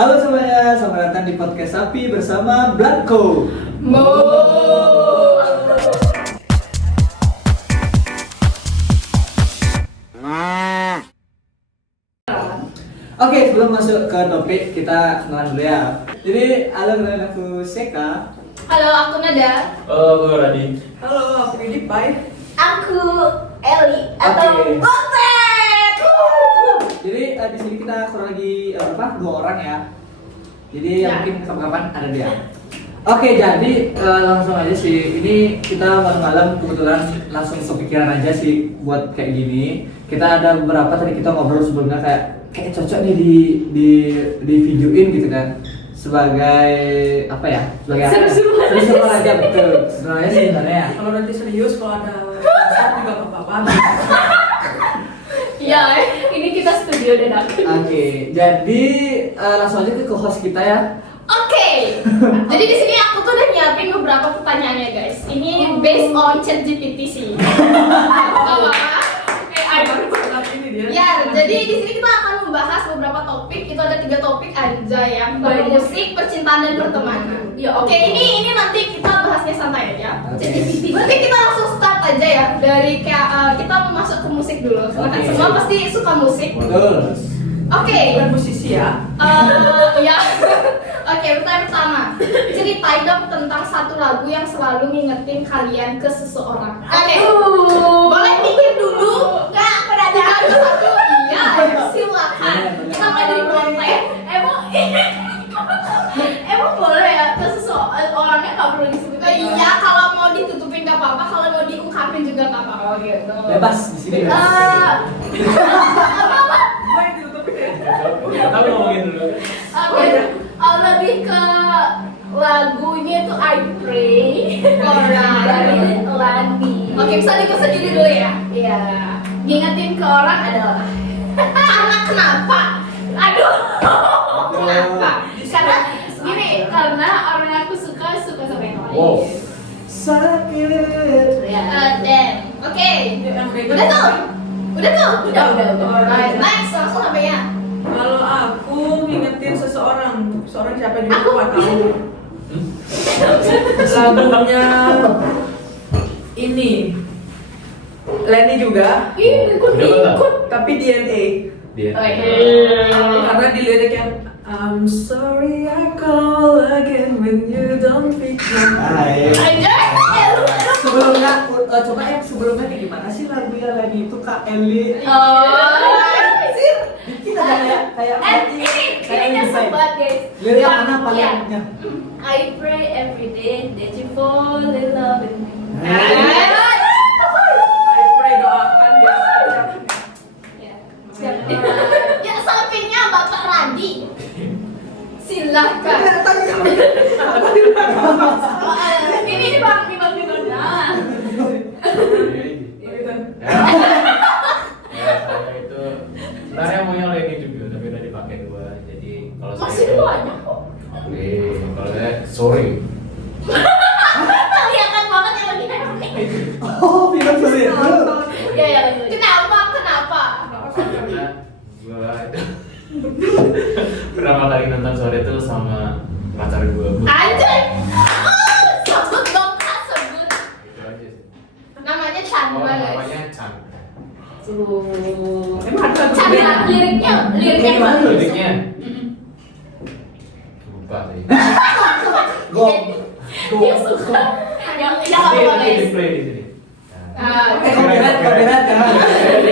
Halo semuanya, selamat datang di podcast Sapi bersama Blanco. Oke, sebelum masuk ke topik kita kenalan dulu ya. Jadi, halo, kenalin aku Seka. Halo, aku Nada. Halo, gue Radhi. Halo, aku Yudi. Aku Eli atau Oke. Botet. Jadi di sini kita kurang lagi dua orang ya. Jadi Ya. mungkin kapan-kapan ada dia. Oke, jadi langsung aja sih. Ini kita malam-malam kebetulan langsung kepikiran aja sih buat kayak gini. Kita ada beberapa tadi kita ngobrol sebelumnya kayak cocok nih di videoin gitu kan. Sebagai apa ya? Sebagai seru-seruan aja betul. Sebenarnya sih sebenarnya ya. Kalau nanti serius, kalau ada masalah juga nggak apa-apa. Ya, ini kita studio dadakan. Oke, jadi langsung aja ke host kita ya. Oke. Jadi di sini aku tuh udah nyiapin beberapa pertanyaannya, guys. Ini based on ChatGPT sih. Apa-apa? AI baru banget ini dia. Ya, jadi di sini kita akan membahas beberapa topik. Itu ada 3 topik aja ya. Baik musik, percintaan dan pertemanan. Ya, oke. Ini nanti kita bahasnya santai aja. Oke. ChatGPT. Berarti kita langsung start aja ya dari kayak kita mau masuk ke musik dulu. Karena kan Oke. semua pasti suka musik. Betul. Oke. Bukan musisi ya. Ya. Oke, pertama. Ceritain dong tentang satu lagu yang selalu ngingetin kalian ke seseorang. Oke. Boleh mikir dulu. Kak, peradaban satu. Iya, silakan. Kita mulai dari konten. Emang boleh ya ke seseorangnya nggak perlu disebutkan. Iya, kalau mau ditutupin nggak apa-apa, kalau mau diungkapin juga nggak apa-apa gitu. Bebas di sini. Apa-apa? Gue yang ditutupin ya. Kita ngomongin dulu. Oke, lebih ke lagunya itu I Pray orang dari Lani. Oke, bisa dulu dulu ya. Iya. Ngingetin ke orang adalah karena kenapa? Aduh, kenapa? Karena gini, karena orang yang aku suka sama yang lain. Wow. Sakit. Ya. Dan, oke. Yang bego. Udah tuh. Udah. Alright. Next, langsung sampai ya. Kalau aku ngingetin seseorang siapa juga Aku. aku nggak tahu. Lagunya ini Lenny juga, Ikut. tapi DNA. Dia. Oh, iya. Karena di lirik yang I'm sorry I call again when you don't pick up. Ayo. Anjay, lu. Sebelumnya, coba yang sebelumnya kayak gimana sih lagunya lagi itu Kak Eli? Bikin aja kayak Ini nyesel banget guys. lirik yang mana Iya. palingnya? I pray every day that you fall in love with me. I pray doakan dia. Ya sampingnya Bapak Radi. Silakan. Ini bang. Nah. Ya, saya itu sebenarnya maunya Lenny juga, tapi udah dipakai 2. Jadi kalau saya Masih itu banyak kok. Oke, kalau saya sorry. Kelihatan banget yang lagi happening. Oh, film sorry. Ya. Kenapa? Karena gua itu pertama kali nonton sore itu sama pacar gua. Anjay. Sebut dong Kak, sebut. Itu aja sih. Namanya Oh, Chandra guys. namanya Chan. Emang ada lagu Chandra beda? liriknya Liriknya gimana bagus. Liriknya lupa sih. Go. Dia suka yang Ini apa nanti di guys? play di sini. Copyright kan?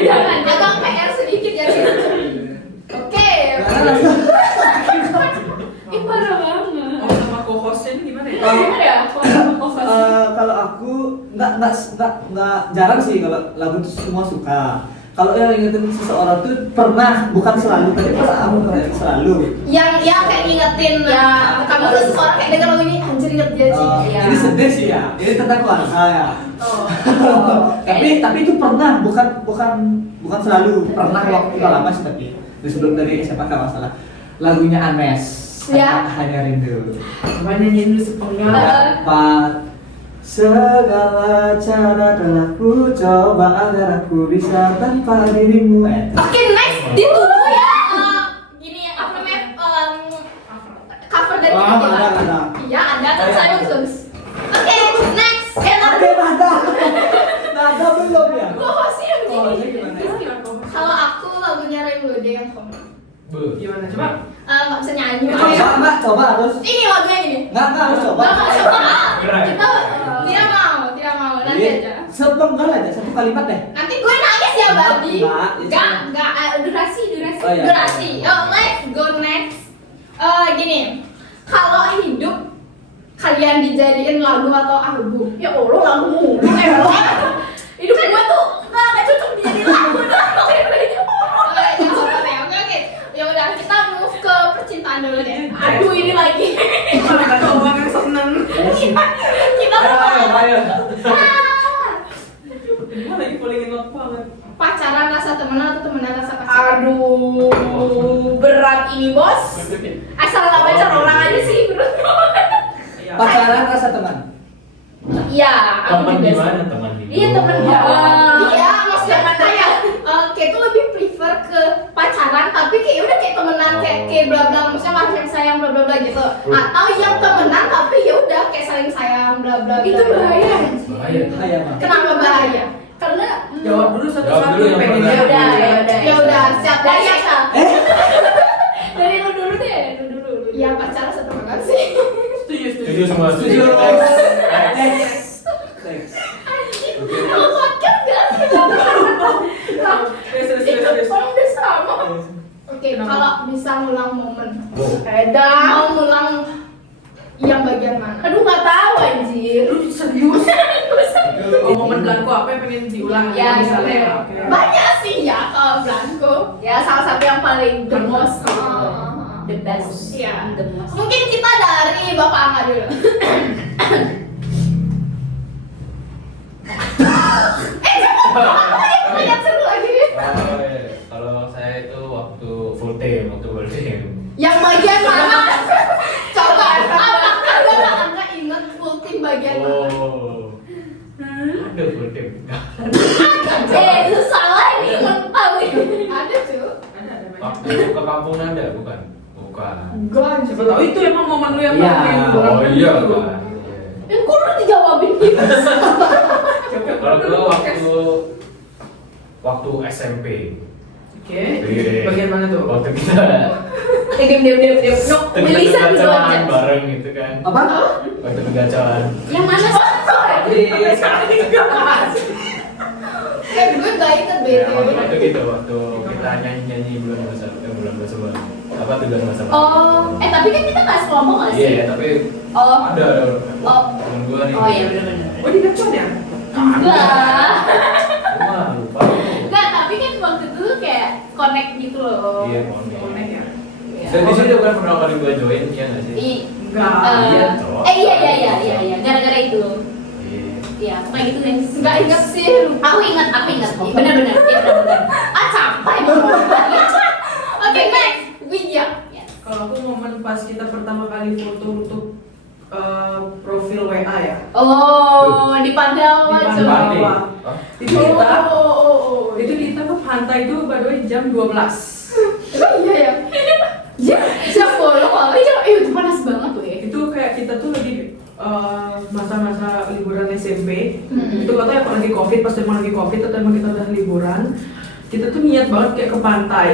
Jangan, agak PR sedikit ya. Oke. Ih parah banget. Oh, sama co-hostnya ini gimana ya? Gimana ya? Kalau aku nggak jarang sih kalau lagu itu semua suka. Kalau yang ingetin seseorang tuh pernah, bukan selalu. Tadi pas aku pernah selalu. Yang kayak ngingetin ya kamu tuh seseorang kayak denger lagu ini anjir inget dia sih. Iya. Ini sedih sih ya. Ini tentang keluarga ya. Oh. Tapi itu pernah, bukan selalu. Pernah waktu itu lama sih tapi. Sebelum dari SMA kalau nggak salah. Lagunya Anes. Ya. Hanya rindu. Coba nyanyiin dulu sepenggal. Dapat segala cara telah ku coba agar aku bisa tanpa dirimu. Oke, next ditunggu ya. Gini apa namanya? cover dari Oh, kita. ada. Iya, ada kan Oh, iya. saya bagus. Oke, next. Oke, nada. Nada belum ya? Kok hostnya Oh, begini? ini gimana ya? Kalau aku lagunya Rainbow Day yang cover. Gimana coba? Nggak bisa nyanyi. Coba harus. Ini lagunya gini. Nggak harus coba. Nggak coba. Beneran? Kita tidak mau. Nanti Iya. aja. Sepenggal aja, satu kalimat deh. Nanti gue nangis ya, babi. Enggak. Durasi. Oh, iya. Durasi. Let's go next. Gini. Kalau hidup kalian dijadiin lagu atau album? Ya Allah, lagu mulu. Hidup gue tuh nggak cocok dijadiin lagu. Oke. Ya udah, kita move ke percintaan dulu deh. Aduh, ini lagi. Gak tau orang yang seneng. Kita Ayo. Gue lagi paling in love banget. pacaran rasa temenan atau temenan rasa pacaran? Aduh, Berat ini, bos. Asal nggak pacar orang aja sih, berat. Iya. Pacaran rasa teman. Iya, aku Teman juga gimana? sih. Teman hidup. Iya, temen Iya. Iya, maksudnya kayak kayak tuh lebih prefer ke pacaran, tapi kayak udah kayak temenan, kayak bla bla, maksudnya masih sayang bla bla bla gitu. Atau yang temenan tapi ya udah kayak saling sayang bla bla. Itu bahaya. Bahaya. Bahaya mah. Kenapa bahaya? Karena Jawab dulu Jawab satu-satu dulu yang pengen benar. jawab. ya udah, siap dari siapa? Eh, Dari lu dulu deh, lu dulu. Iya, pacaran satu temenan sih. Setuju semua. Setuju. Next. Next. Lu podcast gak sih? Orang udah sama. Oke, kalau bisa ngulang momen, mau ngulang yang bagian mana? Aduh, nggak tahu anjir. Lu serius? Oh, momen Blanco apa yang pengen diulang? Ya, Misalnya, oke. banyak sih ya kalau Blanco. Ya, salah satu yang paling the most, The best. Iya. The most. Mungkin kita dari Bapak Angga dulu. Lihat seru lagi. Kalau saya itu waktu full team. Yang bagian mana? Coba, apakah Bapak Angga ingat full team bagian mana? Oh. Ada full team. Lu salah ini mentah nih. Ada tuh. Waktu ke kampung Nanda bukan? Bukan. Enggak, Siapa tahu itu emang momen lu yang Iya. paling Oh iya kan. yang kurang dijawabin gitu. Kalau gue waktu SMP. Oke. Iya. Bagian mana tuh? Waktu kita Diam. Nuk, Melisa dulu gacaan aja. bareng gitu kan. Apa? Waktu begacaan. Yang mana sih? Gue gak inget Ya, BTW. waktu gitu waktu kita nyanyi bulan puasa apa tuh bulan puasa. Oh, tapi kan kita gak sekelompok gak sih? Iya, tapi Oh. ada Oh. temen gue nih. Oh iya benar-benar. Oh, di Gacon ya? Enggak. Wah, lupa. Nah, tapi kan waktu itu kayak connect gitu loh. Iya, Connect connect. ya? Dan di sini bukan pertama kali gue join, iya nggak sih? Enggak. Iya, cowok. Iya. Gara-gara itu. Iya. Iya, pokoknya gitu guys. Enggak inget sih. Aku ingat. Benar-benar. Iya benar-benar. Capek. Oke, next. Widya. Yes. Kalau aku momen pas kita pertama kali foto untuk profil WA ya. Oh, di Pandawa Di coba. Pandawa. Hah? Itu kita, Oh. itu kita ke pantai itu by the way jam 12. Iya ya. Jam bolong malah. Itu panas banget tuh ya. Itu kayak kita tuh lagi masa-masa liburan SMP. Hmm. Itu katanya apa lagi COVID, pas emang lagi COVID atau emang kita udah liburan, kita tuh niat banget kayak ke pantai,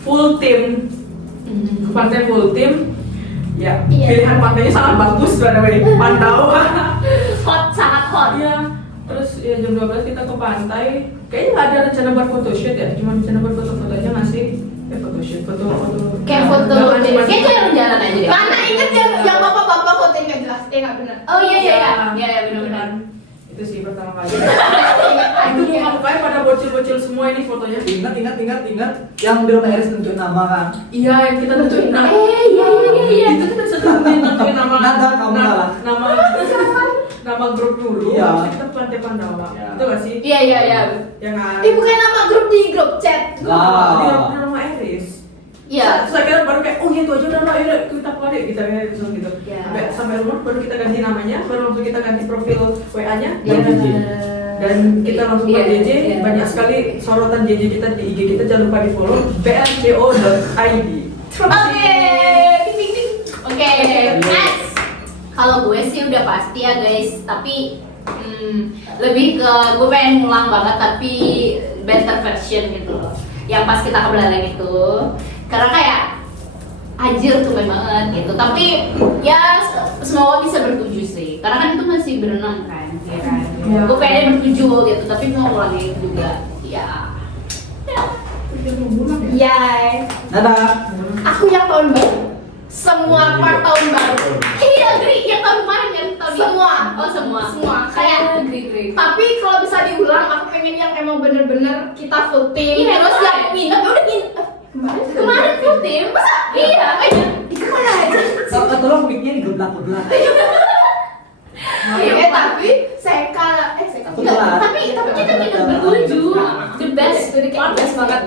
full team, ke pantai full team. Ya, Iya. pilihan pantainya sangat bagus by the way, Pandawa. Hot, sangat hot. Iya, terus ya jam 12 kita ke pantai. Kayaknya nggak ada rencana buat photoshoot ya, cuma rencana buat foto-foto aja nggak sih? Ya photoshoot, foto-foto. Kayak foto Cuma- Kayak itu yang jalan aja deh. Mana inget yang bapak-bapak foto yang nggak jelas? Nggak benar. Oh iya benar-benar. Itu sih pertama kali. Itu muka-mukanya pada bocil-bocil semua ini fotonya. Ingat. Yang di rumah Eris nentuin nama kan? Iya, yang kita nentuin nama. Iya. Itu kita nentuin nama. Nada, kamu salah. Nama grup dulu. Iya. Terus kita Pantai Pandawa. Iya. Itu nggak sih? Iya. Yang Bukan nama grup di grup chat. Lah. Di nama Eris. Iya. Terus akhirnya baru kayak, oh iya itu aja udah lah, yaudah kita keluar deh, kita kayak gitu. Ya. Sampai rumah baru kita ganti namanya, baru langsung kita ganti profil WA-nya. Buat JJ. Dan kita langsung buat Iya, JJ, iya. banyak sekali sorotan JJ kita di IG kita, jangan lupa di follow blco.id. Oke. Ting. Oke. Kalau gue sih udah pasti ya guys, tapi lebih ke gue pengen ngulang banget tapi better version gitu loh. Yang pas kita ke Belanda itu, karena kayak anjir tuh banget gitu. Tapi ya semoga bisa bertuju sih, karena kan itu masih berenang kan, ya kan. Iya. Gue pengen bertuju gitu, tapi mau ngulangin juga, ya. Yay. Dadah. Aku yang tahun baru. Semua part tahun baru. Iya, agree. Yang tahun kemarin kan tahun Semua. Oh semua. Semua. Kayak agree. tapi kalau bisa diulang, aku pengen yang emang bener-bener kita full team. Iya, Terus kemarin. yang nginep udah nginep. Kemarin full tim, masa? Iya, makanya. Kemana aja? Tolong mic-nya digeblak-geblak. Tapi saya Aku telat. Tapi kita nginep bertuju. The best, Jadi kayak best banget.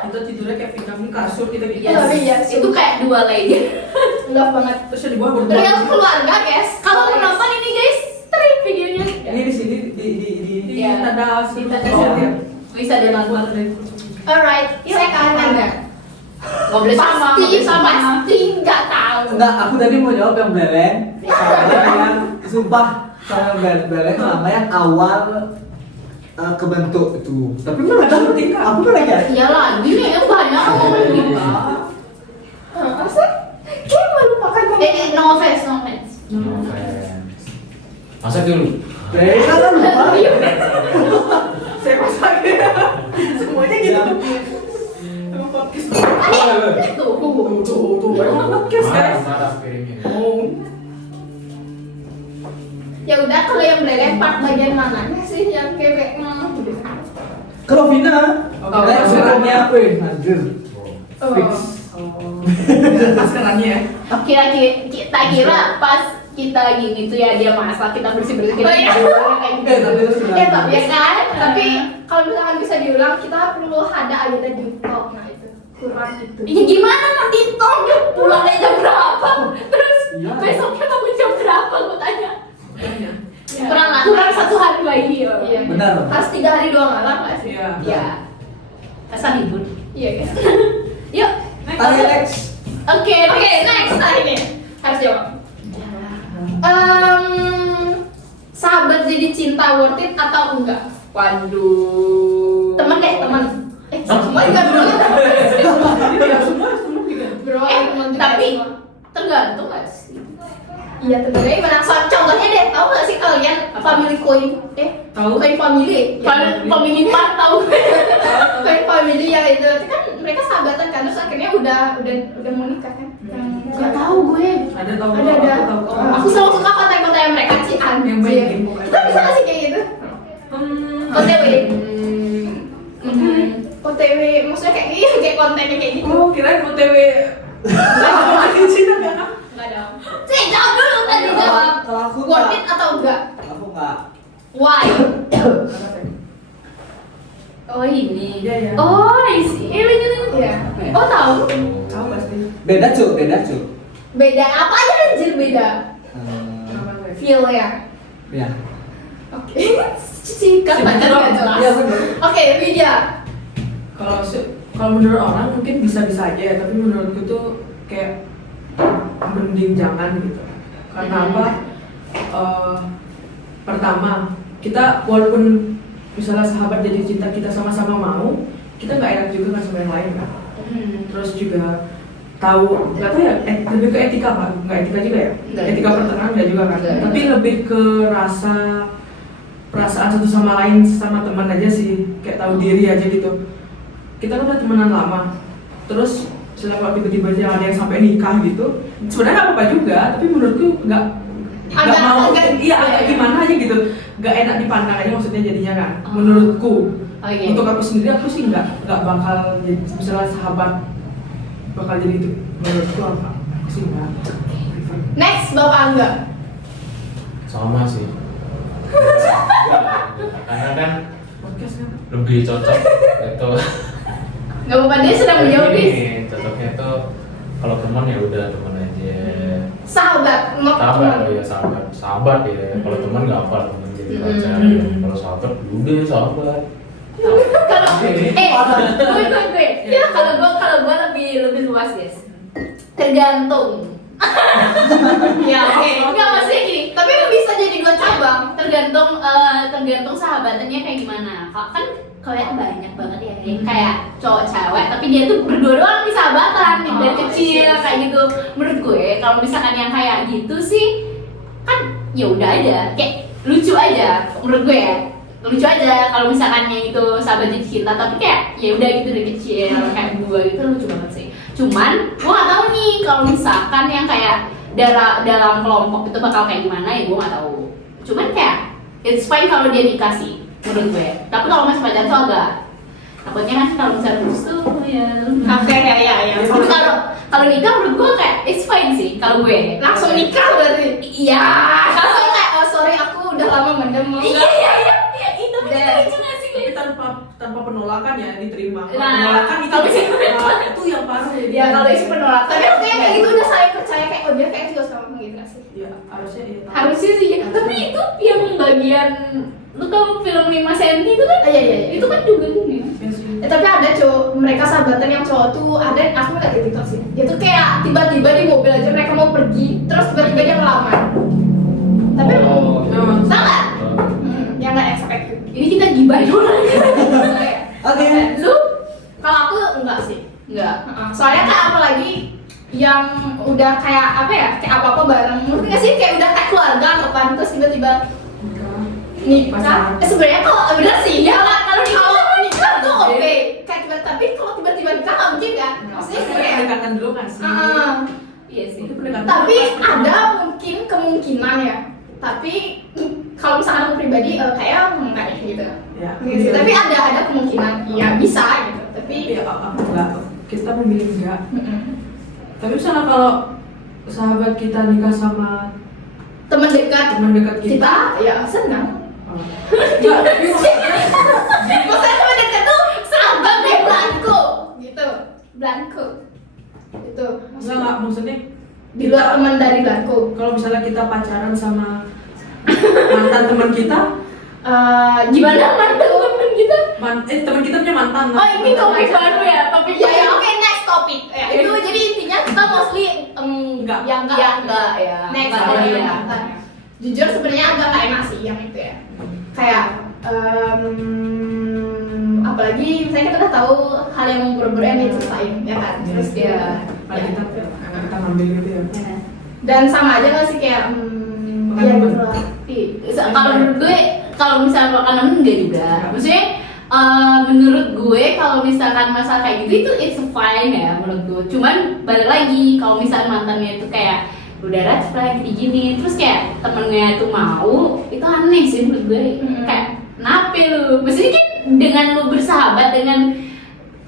Kita tidurnya kayak pinggang kasur kita gitu. Yes. Tapi ya, Itu kayak dua lagi. love banget. Terus di bawah berdua. Real keluarga, guys. Kalau mau nonton ini guys, stream videonya. Ini di sini di Iya. Ada Di seru. Tanda Oh, Seru. iya. Bisa ditonton. Alright, saya kanan ya. Gak boleh sama, Pasti, nggak boleh sama. pasti nggak tahu. Enggak, aku tadi mau jawab yang Beleng sama yang sumpah sama Beleng sama yang awal kebentuk itu. Tapi menurut aku pernah ya. Iyalah, gini yang banyak ngomong gitu. Masa? Kayak melupakan No offense, no offense. Masa dulu? Kan lupa. Saya masakin. Semuanya gitu. Emang podcast. Tuh. Emang podcast guys. Marah piringnya. Oh. Ya udah, kalau yang meleleh part bagian mananya sih yang kayak gitu. Kalau Vina, Oh, kayak sebelumnya apa ya? Anjir. Oh. Fix. Maskerannya ya. Kita kira pas kita gini tuh ya dia masak, kita bersih-bersih kita Oh, iya. tidur, kayak gitu. Tapi itu sudah. Tapi ya kan, Nah. tapi kalau misalkan bisa diulang, kita perlu ada adegan di TikTok. Nah itu kurang itu. Ya gimana mau TikTok dia pulangnya jam berapa? Terus Iya. besoknya bangun jam berapa? Gue tanya. Kurang 1 hari lagi ya. Iya. Benar. Harus 3 hari 2 malam nggak sih? Iya. Ya, asal libur. Iya kan. Yuk. Tanya next. Oke, Oke, next ini harus jawab. Sahabat jadi cinta worth it atau enggak? Waduh. Temen deh, temen. Semua juga bro. Iya, semua juga. Bro, temen juga Tapi semua. tergantung gak sih? Iya tentunya gimana? Contohnya deh, tahu nggak sih kalian family coin? Tahu. Coin family. Family part tahu. Coin family yang itu kan mereka sahabatan kan, terus akhirnya udah mau nikah kan? Gak tahu gue. Ada tahu. Ada. Aku tahu. Aku selalu suka konten-konten mereka sih Yang anjir. main game pokoknya. Kita bisa nggak sih kayak gitu? OTW. OTW, maksudnya kayak iya kayak kontennya kayak gitu. Oh, kirain OTW. Makin cinta kan? Enggak dong. Saya jawab dulu tadi jawab. Kalau aku Worth it atau enggak? Aku enggak. Why? Oh ini. Iya, iya. Oh isi. Lanjut. Iya. Oh tahu. Tahu pasti. Beda cu. Beda apa aja anjir beda? Kenapa gue? Feel ya. Ya. Oke. Singkat aja nggak jelas. Iya benar. Oke, Widya. Kalau menurut orang mungkin bisa-bisa aja ya, tapi menurutku tuh kayak mending jangan gitu. Karena apa? Pertama, kita walaupun misalnya sahabat jadi cinta kita sama-sama mau, kita nggak enak juga kan sama yang lain kan. Terus juga tahu nggak tahu ya lebih ke etika pak, nggak etika juga ya? Nggak. Etika pertemanan nggak juga kan? Nggak. Tapi lebih ke perasaan satu sama lain sama teman aja sih, kayak tahu diri aja gitu. Kita kan udah temenan lama, terus setelah tiba-tiba aja ada yang sampai nikah gitu, sebenarnya nggak apa-apa juga, tapi menurutku nggak agak gimana aja gitu, nggak enak dipandang aja maksudnya jadinya kan, menurutku. Oke. Untuk aku sendiri aku sih nggak bakal jadi misalnya sahabat bakal jadi itu, menurutku aku sih nggak. Next, Bapak Angga. Sama sih. Karena kan Podcast kan? lebih cocok itu. Gak apa-apa, dia sedang menjawab nih. Ini cocoknya tuh kalau teman ya udah teman aja. Sahabat, not Sahabat, teman. oh ya sahabat ya. Kalau teman nggak apa teman jadi pacar. Hmm. Kalau sahabat udah sahabat. Kalau gue. Ya kalau gue lebih luas guys. Tergantung Ya oke, nggak maksudnya gini. Tapi bisa jadi dua cabang, tergantung sahabatannya kayak gimana. Kan kayak banyak banget ya yang kayak cowok cewek tapi dia tuh berdua doang di sahabatan dari kecil kayak gitu. Menurut gue kalau misalkan yang kayak gitu sih kan ya udah aja kayak lucu aja menurut gue ya, lucu aja kalau misalkan yang itu sahabat jadi cinta, tapi kayak ya udah gitu dari kecil kayak gue gitu lucu banget sih. Cuman gue gak tahu nih kalau misalkan yang kayak dalam kelompok itu bakal kayak gimana ya gue gak tahu. Cuman kayak it's fine kalau dia nikah sih menurut gue. Tapi kalau masih pacaran tuh agak takutnya kan kalau misalnya putus tuh ya. oke ya. Tapi kalau nikah menurut gue kayak it's fine sih kalau gue. Langsung nikah berarti. Iya. Langsung kayak oh sorry aku udah lama mendem. Iya itu bener lucu gak sih? Tapi tanpa penolakan ya diterima. Kalau Nah, penolakan itu kalau misalnya itu yang parah ya. Ya kalau isi penolakan. Tapi artinya kayak gitu udah saling percaya kayak oh dia kayak juga sama gitu nggak sih? Ya harusnya ya. Harusnya sih ya. Tapi itu yang bagian lu tau film 5 cm itu kan? Iya. Itu kan juga gini. Tapi ada cowok mereka sahabatan yang cowok tuh ada aku ngeliat di TikTok sih. Dia tuh kayak tiba-tiba di mobil aja mereka mau pergi terus tiba-tiba dia ngelamar. Tapi Oh, tau nggak? Yang nggak expected. Ini kita gibahin orang. Oke. Lu kalau aku enggak sih. Enggak. Soalnya kayak apalagi yang udah kayak apa ya kayak apa-apa bareng. Mungkin nggak sih kayak udah kayak keluarga kan terus tiba-tiba nikah. Sebenarnya kalau bener sih ya kalau nikah tuh oke. Kayak tapi kalau tiba-tiba nikah nggak mungkin kan? Maksudnya sebenarnya. pendekatan dulu kan sih. Iya sih. Itu pendekatan. Tapi ada mungkin kemungkinan ya. Tapi kalau misalkan aku pribadi kayak enggak gitu. Ya. Gitu. Tapi ada kemungkinan ya bisa gitu. Tapi ya aku enggak. Kita memilih enggak. mm-mm. Tapi misalnya kalau sahabat kita nikah sama teman dekat teman dekat kita ya senang. Enggak, tapi Maksudnya teman dekat tuh sahabat deh blanko gitu. Blanko. Itu enggak maksudnya di luar teman dari blanko. kalau misalnya kita pacaran sama mantan teman kita, Gimana teman kita? teman kita punya mantan. Oh ini topik baru ya, topik Ya baru. oke next topic. Ya, itu jadi intinya kita mostly Enggak. yang enggak. Ya enggak ya. Next Enggak, ada ya. mantan. Jujur sebenarnya agak nggak enak sih yang itu ya. Kayak apalagi misalnya kita udah tahu hal yang berburu yang diceritain ya kan. Terus dia Kalau kita ngambil gitu ya. dan sama aja nggak sih kayak ya gitu lah. Kalau menurut gue, kalau misalnya makanan enggak juga. Maksudnya menurut gue kalau misalkan masalah kayak gitu itu it's fine ya menurut gue. Cuman balik lagi kalau misalnya mantannya itu kayak udah red flag gini, terus kayak temennya itu mau, itu aneh sih menurut gue. Kayak nape lu? Maksudnya kan dengan lu bersahabat dengan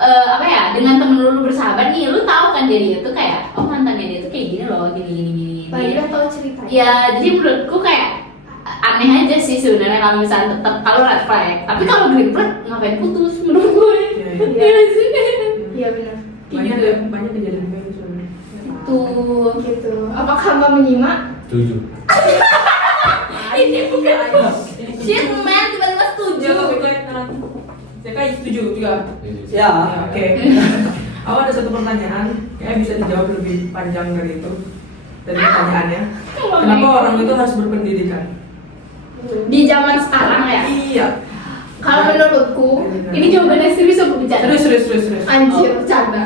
apa ya, dengan temen lu bersahabat nih, lu tahu kan jadi itu kayak oh mantannya dia tuh kayak gini loh, gini. Padahal udah tahu ceritanya. Ya, jadi menurutku kayak aneh aja sih sebenarnya kalau misalnya tetap kalau red flag. Tapi kalau green flag ngapain putus menurut gue? Iya. Iya sih. Iya benar. Banyak kejadian kayak gitu. Tuh gitu. Apakah Mbak menyimak? 7. Ini bukan shit man, tiba-tiba setuju. Saya kan setuju juga. Ya. Oke. Aku ada satu pertanyaan, kayak bisa dijawab lebih panjang dari itu. Dari pertanyaannya, kenapa orang itu harus berpendidikan? Di zaman sekarang ya. Iya. Kalau menurutku, Ini jawabannya serius apa bercanda? Serius. anjir bercanda.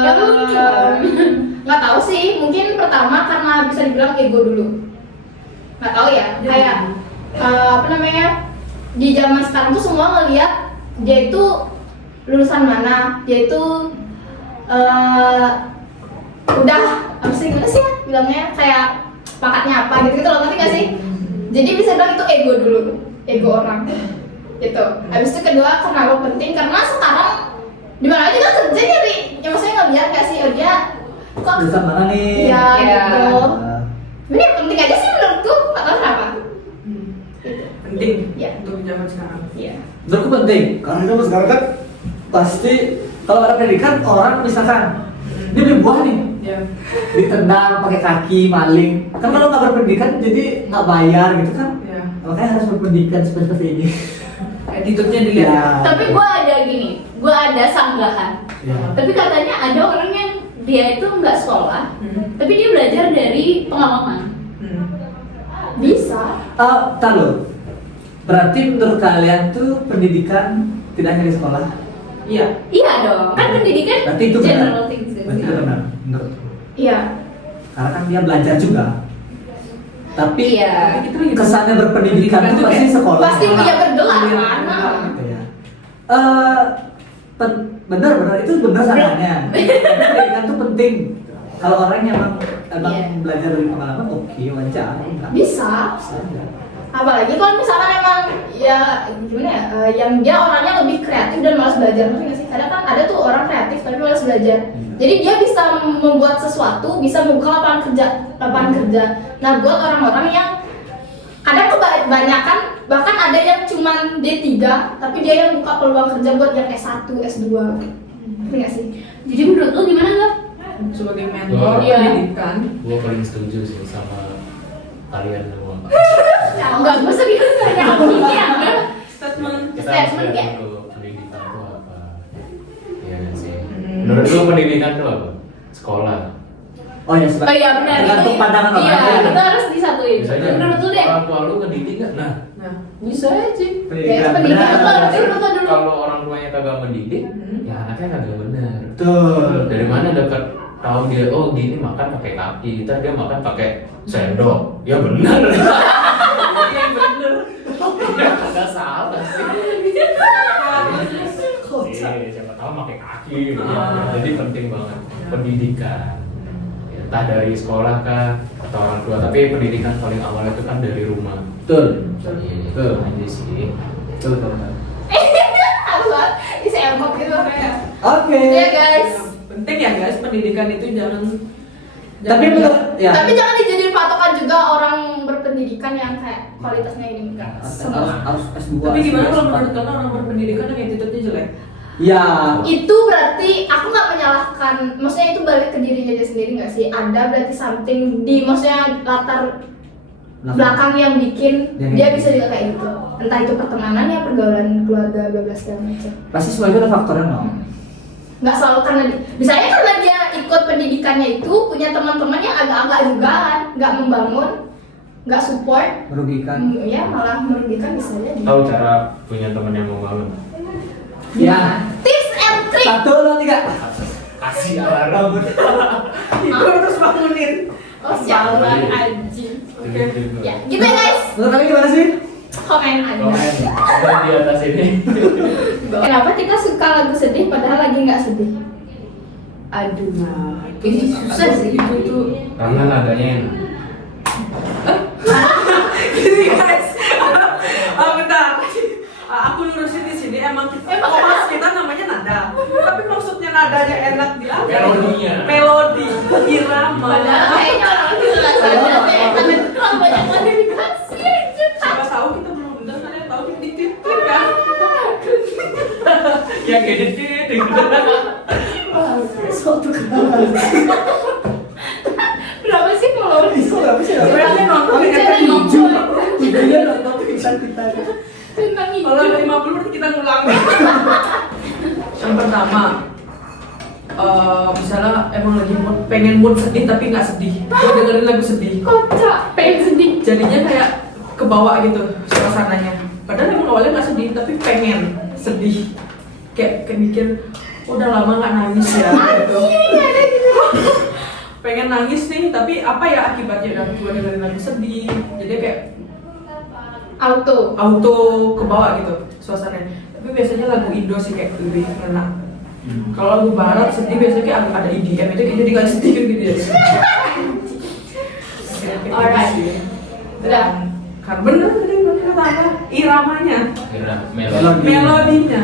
Ya, lucu. Nggak tahu sih. Mungkin pertama karena bisa dibilang ego dulu. Nggak tahu ya. Iya. Kayak apa namanya? Di zaman sekarang tuh semua ngelihat dia itu lulusan mana, dia itu udah apa sih gimana sih ya bilangnya kayak pakatnya apa gitu loh, ngerti nggak sih? Jadi bisa bilang itu ego dulu, ego orang gitu. Habis itu kedua karena lo penting, karena sekarang di mana aja kan kerja nyari, ya maksudnya nggak biar nggak sih oh dia kok Lulusan mana nih? ya Ya. gitu. Nah, Ini penting aja sih menurutku, nggak tahu kenapa. Penting Iya. untuk zaman sekarang. Iya. menurutku penting karena zaman sekarang kan pasti kalau ada pendidikan orang misalkan dia beli buah nih Ya. ditendang pakai kaki maling kan kalau nggak berpendidikan jadi nggak bayar gitu kan, Ya. makanya harus berpendidikan seperti ini. Attitude-nya dilihat. Ya. Tapi gue ada gini, gue ada sanggahan. Ya. Tapi katanya ada orang yang dia itu nggak sekolah, tapi dia belajar dari pengalaman. Bisa. Tar lo. Berarti menurut kalian tuh pendidikan tidak hanya di sekolah? Iya. Iya dong, kan pendidikan Berarti itu benar. general things. Berarti itu benar. Menurut. Iya. Karena kan dia belajar juga. Tapi Iya. kesannya berpendidikan itu Pendidikan pasti tuh sekolah. Pasti punya bergelar Iya, kan. bergelar. Gitu ya. Benar itu benar sananya. Pendidikan itu penting. Kalau orang yang emang Iya. belajar dari pengalaman, oke wajar. Bisa. Bisa aja. Apalagi kalau misalkan emang ya gimana ya, yang dia orangnya lebih kreatif dan malas belajar, ngerti nggak sih? Kadang kan ada tuh orang kreatif tapi malas belajar. Jadi dia bisa membuat sesuatu, bisa membuka lapangan kerja. Nah, buat orang-orang yang kadang kebanyakan bahkan ada yang cuman D3 tapi dia yang buka peluang kerja buat yang S1, S2. Ngerti nggak sih? Jadi menurut lu gimana nggak? Sebagai mentor Iya. pendidikan. Gue paling setuju sih sama kalian semua. Enggak, masa gitu kayak aku ini ya. Statement. Kita Statement harus kayak- lihat dulu pendidikan itu apa. Iya nggak sih. Menurut lu pendidikan itu apa? Sekolah. Oh ya, Oh iya benar. tergantung pandangan orang. Iya, aja. kita harus disatuin. Bisa aja. Menurut lu deh. Orang tua lu ngedidik nggak? Nah, Nah, bisa aja. Kayak pendidikan itu harus dulu dulu. Kalau orang tuanya kagak mendidik, ya anaknya kagak bener. Betul. Dari mana dapat tahu dia oh gini makan pakai kaki, kita dia makan pakai sendok. Ya benar. Iya benar. Ya kagak salah sih. Iya, siapa tahu pakai kaki gitu. Jadi penting banget pendidikan. Ya, entah dari sekolah kah atau orang tua, tapi pendidikan paling awal itu kan dari rumah. Betul. Iya, Betul. aja sih. Betul. Apa? Isi emot gitu kayak. Oke. Ya guys. penting ya guys, pendidikan itu jangan. Tapi menurut ya. Tapi jangan dijadiin patokan juga orang berpendidikan yang kayak kualitasnya ini enggak. harus S2. Tapi gimana S3, kalau S4? menurut kalian orang berpendidikan yang attitude-nya jelek? Ya. Itu berarti aku nggak menyalahkan, maksudnya itu balik ke dirinya dia sendiri nggak sih? Ada berarti something di maksudnya latar belakang yang bikin Yang dia gitu. bisa juga kayak gitu. Entah itu pertemanannya, pergaulan keluarga, bla bla segala macam. Pasti semua itu ada faktornya no. Nggak selalu karena misalnya karena dia ikut pendidikannya itu punya teman-teman yang agak-agak juga kan, nggak membangun, nggak support, Merugikan. ya malah merugikan bisa jadi. Tahu cara punya teman yang mau bangun? Ya. Tips and trick. 1, 2, 3. Kasih alarm. Itu terus bangunin. Oh sialan anjing. Oke. Ya, gitu ya guys. Menurut kalian gimana sih? Komen aja. Komen ada di atas ini. Kenapa kita suka lagu sedih padahal lagi nggak sedih? Aduh, nah, Ini susah sih. itu Karena nadanya enak. gini guys. Bentar. Aku lurusin di sini emang kelas kita namanya nada. Tapi maksudnya nadanya enak di apa? Melodinya. Melodi, irama. Padahal kayaknya orang itu nggak sadar deh. Tapi terlalu banyak modifikasi aja. Siapa tahu kita belum bener, kalian tahu dikit kan? Ya gede Suatu kenangan. Berapa sih kalau Berapa sih? Berarti nonton Bicara dengan hijau. Tujuannya nonton pingsan kita. Tentang Kalau hijau. ada 50 berarti kita ngulang. Yang pertama, misalnya emang lagi pengen mood sedih tapi nggak sedih, gue dengerin lagu sedih, Kocak, pengen sedih. jadinya kayak kebawa gitu suasananya. Padahal emang awalnya nggak sedih tapi pengen sedih, kayak mikir udah lama nggak nangis ya gitu. Ada gitu. Pengen nangis nih tapi apa ya akibatnya udah gue dengerin lagu sedih, jadi kayak Auto. auto kebawa gitu suasananya. Tapi biasanya lagu Indo sih kayak lebih enak. Kalau lagu barat sedih biasanya kayak ada EDM itu kayak jadi nggak sedih gitu ya. Alright. Udah. Kan bener tadi kata apa? Iramanya, Kira Melodi. melodinya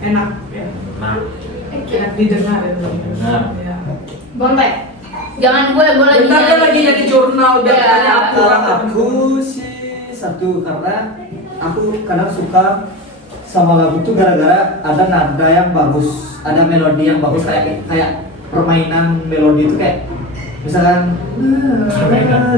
enak ya. Nah, Oke. Enak didengar ya. Dengar. Ya. Bontek. Jangan gue lagi. Bentar dia lagi jadi jurnal biar Ya. tanya aku. Kalau aku sih satu karena aku kadang suka sama lagu tuh gara-gara ada nada yang bagus, ada melodi yang bagus kayak permainan melodi itu kayak misalkan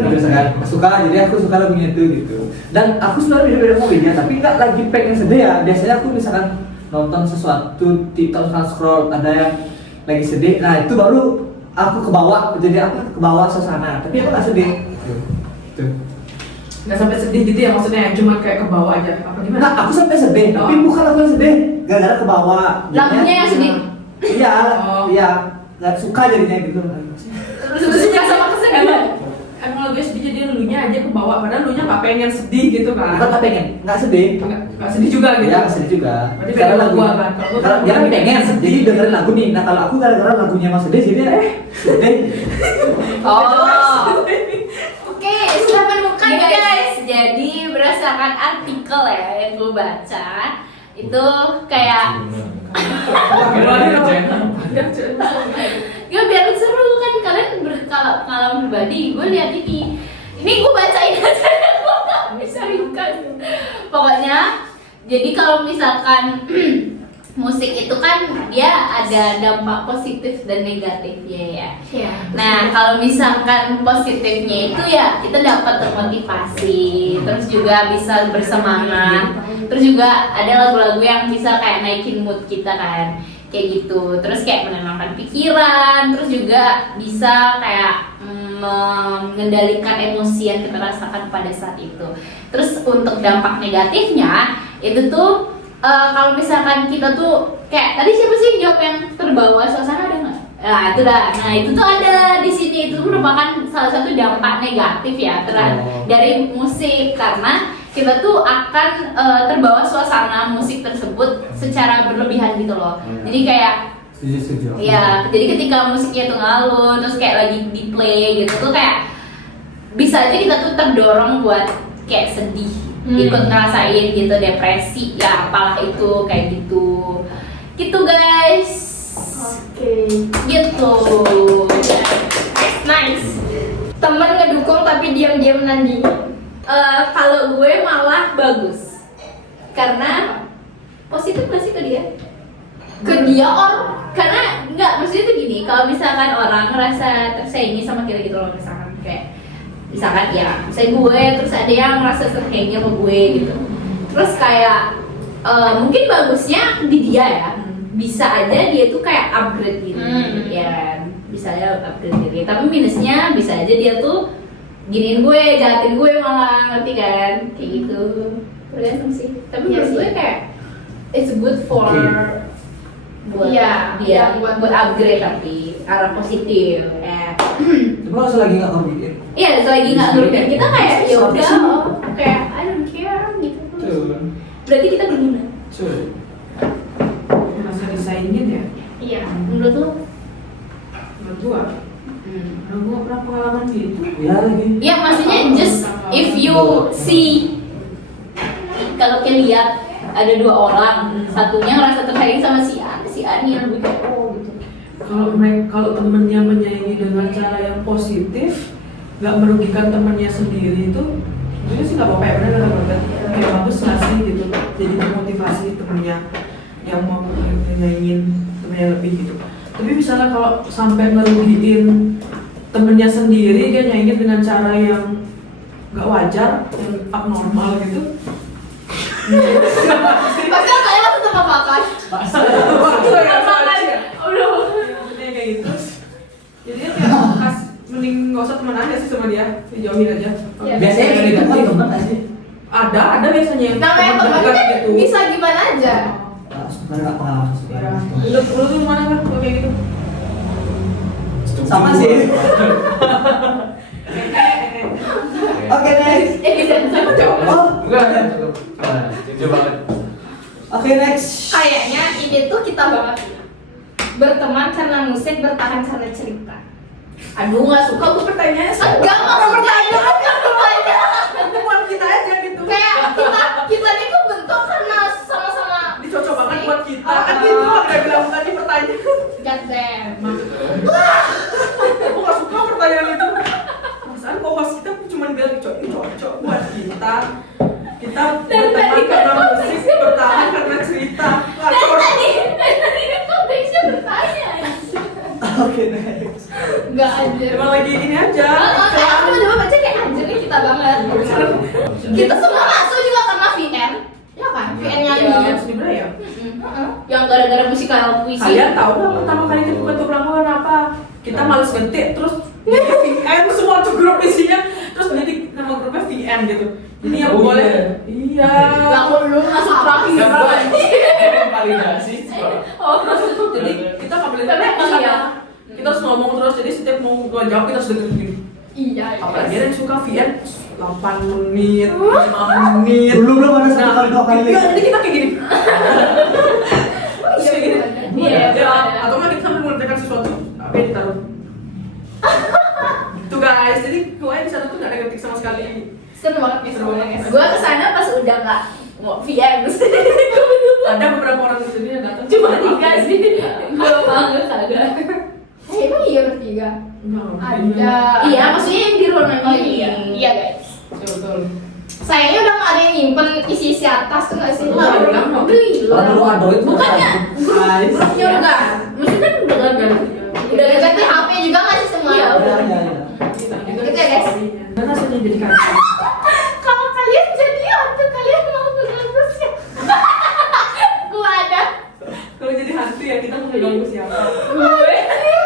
gitu misalkan suka, jadi aku suka lagunya itu gitu. Dan aku sebenarnya beda-beda moodnya tapi nggak lagi pengen sedih ya. Biasanya aku misalkan nonton sesuatu TikTok scroll ada yang lagi sedih. Nah itu baru aku kebawa, jadi aku kebawa suasana. Tapi aku nggak sedih. Tuh. Nggak sampai sedih gitu ya maksudnya, cuma kayak ke bawah aja apa gimana? Nah aku sampai sedih, tapi bukan aku yang sedih, gara-gara kebawa. Lagunya yang sedih. Iya, Oh. iya, nggak suka jadinya gitu. Terus suka sama kesedihan. Emang lagu sedih jadi lunya aja ke bawah, padahal lunya nggak pengen sedih gitu Bukan kan? nggak pengen, nggak sedih. Nggak sedih juga gitu. Iya, nggak sedih juga. Berarti Karena beda lagu gua kan. Kalau gua kalau kan dia kan pengen pengen sedih. jadi dengerin lagu nih. Nah kalau aku gara-gara lagunya mas sedih, jadi sedih. Oh. Oke, sudah menemukan guys. Jadi berdasarkan artikel ya yang gue baca itu kayak ya biar seru kan kalian pengalaman pribadi. Gue lihat ini gue bacain aja, gue nggak bisa ringkas. Pokoknya jadi kalau misalkan musik itu kan dia ada dampak positif dan negatifnya ya. Iya. Nah, kalau misalkan positifnya itu ya kita dapat termotivasi, terus juga bisa bersemangat, terus juga ada lagu-lagu yang bisa kayak naikin mood kita kan, kayak gitu. Terus kayak menenangkan pikiran, terus juga bisa kayak mengendalikan emosi yang kita rasakan pada saat itu. Terus untuk dampak negatifnya itu tuh kalau misalkan kita tuh kayak tadi siapa sih yang jawab yang terbawa suasana ada nggak? Nah itu dah. Nah itu tuh ada di sini, itu merupakan salah satu dampak negatif ya dari musik, karena kita tuh akan terbawa suasana musik tersebut secara berlebihan gitu loh. Jadi kayak Setuju. ya, jadi ketika musiknya tuh ngalur terus kayak lagi di play gitu tuh kayak bisa aja kita tuh terdorong buat kayak sedih, ikut ngerasain gitu, depresi ya apalah itu kayak gitu guys. Oke. Gitu. Nice. Temen ngedukung tapi diam-diam nandingin. Kalau gue malah bagus karena positif gak sih ke dia? Ke dia karena enggak, maksudnya tuh gini, kalau misalkan orang ngerasa tersaingi sama kita gitu loh, misalkan kayak misalkan ya saya gue terus ada yang ngerasa tersaingi sama gue gitu, terus kayak mungkin bagusnya di dia ya, bisa aja dia tuh kayak upgrade gitu ya, bisa aja upgrade diri, tapi minusnya bisa aja dia tuh giniin gue, jahatin gue malah, ngerti kan, kayak gitu. Tergantung sih, tapi menurut gue kayak it's good for buat Iya, dia iya, buat upgrade tapi arah positif ya. Cuma selagi nggak ngerugiin. Iya, selagi nggak ngerugiin kita kayak ya udah, Sih. kayak I don't care gitu. Betul. Berarti kita berguna. Betul. Merasa disaingin ya? Iya. Menurut lo? Menurut gua, kalau gua pernah pengalaman gitu. Ya lagi. Ya maksudnya just if you see, kalau kita lihat ada dua orang, satunya ngerasa tersaing sama si A nih lebih kayak oh gitu. Kalau temennya menyayangi dengan cara yang positif, nggak merugikan temennya sendiri itu, sebenarnya sih nggak apa-apa ya, benar banget. Kayak bagus nggak sih gitu, jadi memotivasi temennya yang mau nyanyiin temennya lebih gitu. Tapi misalnya kalau sampai ngerugiin temennya sendiri, dia nyanyiin dengan cara yang nggak wajar, yang abnormal gitu. Pasti saya langsung sama Pakas. Maksudnya kayak gitu. Jadi ya kayak mending nggak usah temenan aja sih sama dia, dijauhin aja. Ya. Biasanya yang dekat teman nggak sih? Ada biasanya yang Namanya teman dekat kan gitu. bisa gimana aja. Sebenarnya nggak pengalaman sih. Ya, lu tuh gimana kan kalau kayak gitu? Sama sih. Oke next. Bisa sama cowok. Oh, Enggak, cukup. Setuju banget. oke next. Kayaknya ini tuh kita banget. Berteman karena musik, bertahan karena cerita. Aduh nggak suka gue pertanyaannya. Enggak maksudnya itu kan pertanyaan. Buat kita aja gitu. Kayak kita ini tuh bentuk karena sama-sama Dicocok banget buat kita. Kan gitu ada bilang tadi pertanyaan. goddamn. Aku nggak suka pertanyaan itu. Perasaan kok host kita cuma bilang cocok buat kita. Kita berteman karena musik, bertahan karena cerita. Tadi kan konteksnya bertanya. Oke next. Enggak aja. Emang lagi ini aja. Aku coba baca kayak anjir nih kita banget. Kita semua masuk juga karena VN. Ya kan? VN nyanyi. Yang seni budaya. Yang gara-gara musikal puisi. Kalian tahu nggak pertama kali kita bentuk pelanggaran apa? Kita males ngetik terus jadi VN semua tuh grup isinya terus jadi nama grupnya VN gitu. Jadi yang Oh, boleh. Iya. Lalu lu masuk terakhir. Validasi. Oh, Jadi kita nggak boleh Tapi ngetik, iya. kita harus ngomong terus. Jadi setiap mau gua jawab kita harus dengerin gini. iya. Apalagi ada yang suka VN 8 menit, 5 menit. Belum ada satu kali 2 kali. Iya, jadi kita kayak gini. Terus kayak gini. Iya, Ya, ada. atau nggak kita sambil mengerjakan sesuatu, apa yang ditaruh. Tuh guys, jadi gue di sana tuh nggak ada ketik sama sekali. Seru banget nih Seru banget. Gue kesana pas udah nggak mau VM. Ada beberapa orang di sini yang datang. Cuma dikasih. Gue banget kagak. Emang iya bertiga? Ada. Iya, maksudnya yang di ruangan ini. Iya, iya guys. Betul. Sayangnya udah nggak ada yang nyimpen isi-isi atas tuh nggak sih? Udah hilang, Udah Orang hilang. dulu Android tuh Bukannya grupnya udah, maksudnya udah ganti. Udah ganti HP juga nggak sih semua? Iya, iya, iya. Gitu ya, guys. Dan hasilnya jadi kacau. Kalau kalian jadi hantu kalian mau mengganggu siapa? Gua ada. Kalau jadi hantu ya kita mau ngeganggu siapa? Gue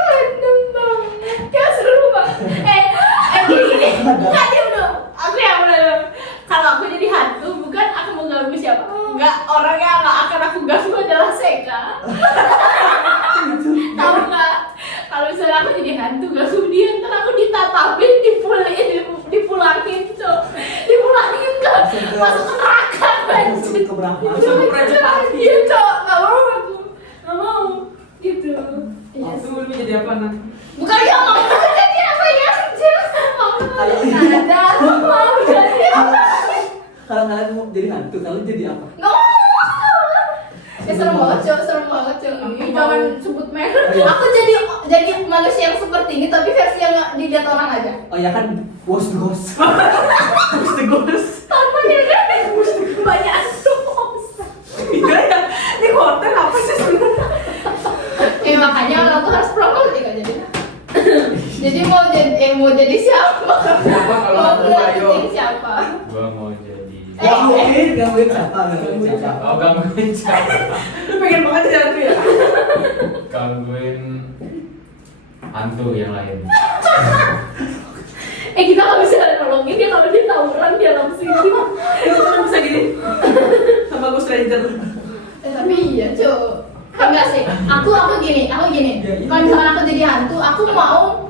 random banget. Kayak seru banget. Gini. Nggak dia udah. Aku yang udah. Kalau aku jadi hantu bukan aku mau ganggu siapa? Enggak, orang yang nggak akan aku ganggu adalah Seka. Tahu nggak? Kalau misalnya aku jadi hantu ganggu dia, ntar aku ditatapin, dipulangin tuh, dipulangin ke masuk neraka Masuk ke Brahma. Masuk ke kerajaan api. Iya cok, nggak mau aku, nggak mau gitu. Hantu mau jadi apa nanti? Bukan yang mau jadi apa ya? Jangan mau ada, mau jadi apa? Kalau kalian mau jadi hantu, kalian jadi apa? Nggak mau. Ya serem banget cok, serem banget cok. Jangan sebut merek. Oh, iya. Aku jadi manusia yang seperti ini, tapi versi yang nggak dilihat orang aja. Oh ya kan, ghost. Terus tegus. Tanpa dia kan banyak dosa. Iya ya. Ini hotel apa sih sebenarnya? Makanya orang tuh harus promosi kan jadi. Jadi mau jadi siapa? Siapa kalau Mau hantu, ayo. jadi siapa? Gua mau jadi. Gangguin siapa? Oh, gangguin siapa? Lu pengen banget jadi hantu ya? Gangguin hantu yang lain. Kita nggak bisa nolongin dia kalau dia tawuran dia langsung. Lu kan bisa gini sama Ghost Ranger. Tapi iya cok. Enggak sih. Aku gini. Kalau misalkan aku jadi hantu, aku mau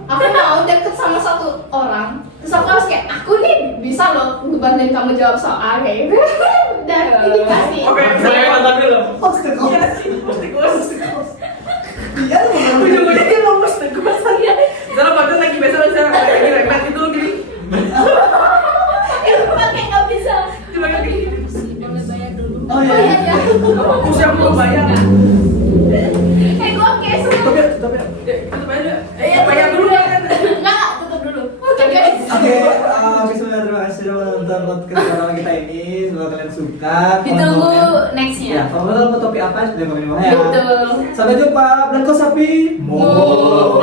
deket sama satu orang. Terus aku harus kayak aku nih bisa loh ngebantuin kamu jawab soal kayak gitu. Dan ini pasti. Oke, Saya nonton dulu. Host the ghost. Iya sih, Ghost Tegus. Iya, Ujung-ujungnya dia mau Ghost Tegus aja. Misalnya badan lagi biasa lagi remet gitu gini. Itu pakai nggak bisa. Cuma kayak gini. Boleh bayar dulu. Oh iya. Aku siap mau bayar. Gua kayak semua. Tapi Tutup aja. Bayar dulu ya. Enggak, tutup dulu. Oke guys. Oke, bismillah, terima kasih sudah menonton podcast pertama kita ini. Semoga kalian suka. Ditunggu Ya, nextnya. kalau kalian mau topik apa sudah komen di bawah ya. Betul. Sampai jumpa, Blanko Sapi. Mau.